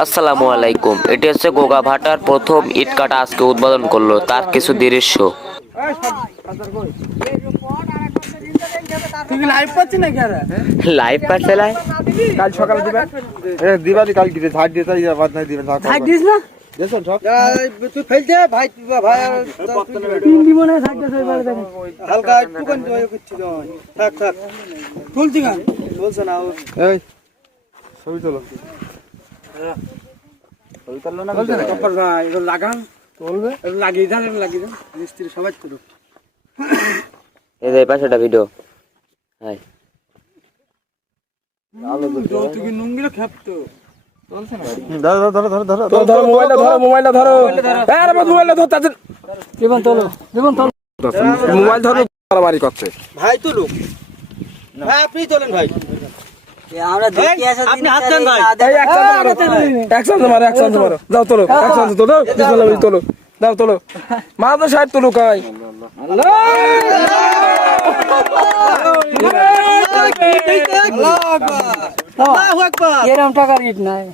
আসসালামু আলাইকুম। এটি হচ্ছে গোগাভাটার প্রথম ইট কাটা আজকে উদ্বোধন করলো, তার কিছু দৃশ্য। লাইভ পাচ্ছে না, কাল সকালে দিবেন দিবানি কাল গিয়ে ঝাড় দিয়ে তাই বাদ নাই দিবেন ঝাড় দিস না দেখুন সব তুই ফেল দে ভাই ভাই তিন দিব না ঝাড় দিয়ে এবারে দেখেন হালকা একটু কোন জয় করছি থাক থাক তুলছি গান বলছ না এই ছবি তোলো ছবি তোলো না বলছ না কপাল ভাই এটা লাগান তুলবে লাগিয়ে দেন মিস্ত্রি সবাই তুলো এই যে পাশেটা ভিডিও। হাই আলো তুই নুঙ্গিলা খেপতো ধরো ধরো ধরো ধরো ধরো ধরো মোবাইলটা ধরো আরে মোবাইলটা ধর তাদের জীবন তোলো মোবাইল ধরো মারামারি করছে ভাই তুলুক ভাই আপনি তোলেন ভাই আমরা দেখি আছে আপনি হাত দেন ভাই এই একসাথে মারো যাও তোলো একসাথে তোলো বিসমিল্লাহ তোলো দাও তোলো মা তো সাহেব তোলো কাই আল্লাহু আকবার এরকম টাকার ইট নাই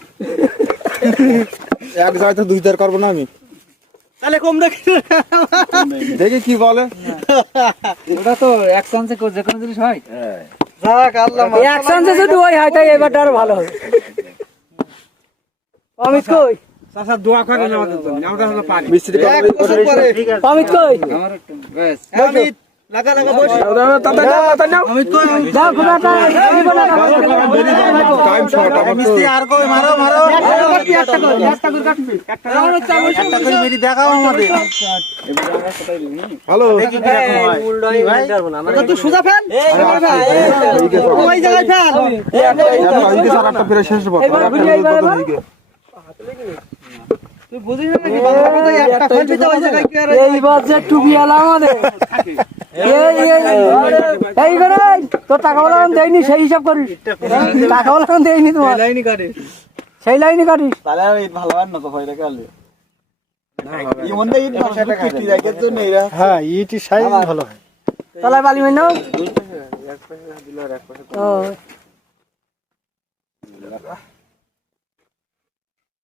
এক জায়গায় তো দুই করব না আমি তাহলে কম দেখি কি বলে ওটা তো এক চান্সে যে কোনো জিনিস হয় যাক আল্লাহ এক চান্সে যদি ওই হয় তাই এবারটা আরো ভালো হবে অমিত কই চাচা দোয়া করেন আমাদের জন্য আমরা হলো পারি মিস্ত্রি অমিত কই আমার বেশ অমিত লাগা বস তাতা নাও অমিত কই দাও খোলাটা টাইম শর্ট আমার মিস্ত্রি আর কই মারো একটা করে কাটবি একটা করে মেরি দেখাও আমাদের হ্যালো দেখি কি রকম হয় উল্টোই পারবো না আমরা তো সুজা ফেল ওই জায়গায় ফেল এইদিকে স্যার একটা ফিরে শেষ বল তুই বুঝিস না কি বাবা কথা একটা ফেলবি তো ওই জায়গায় কি আর এইবার যে টুপি আলা আমাদের এই বেরে তো টাকা বলা দেয়নি সেই হিসাব করিস টাকা বলা দেয়নি তোমার লাইনই কাটিস সেই লাইনে কাটিস তাহলে আর এই ভালো আর না তো ভাইরা কালে এই মনে এই 500 টাকা কিটি রাখার জন্য এরা হ্যাঁ ইটি সাইজ ভালো হয় তলায় বালি মেন নাও এক পাশে দিল আর এক পাশে ও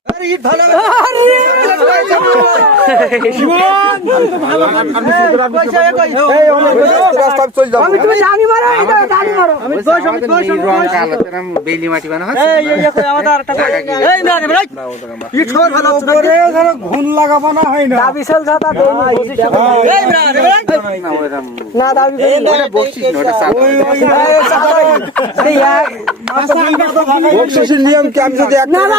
আরে ইট ভালো এই অনেক রাস্তা চল যাও আমি তুমি জানি মারো এটা জানি মারো আমি বেলি মাটি বানা এই কই আমাদের আরেকটা এই না রে ভাই ইট সব ভালো হচ্ছে না ধরো ঘুন লাগাবো না হয় না দাবি সেল জাতা দেয়নি এই ভাই না দাবি ওটা বকশিশ না, ওটা চাঁদা। এই এক বকশিসের নিয়ম কি আমি যদি না না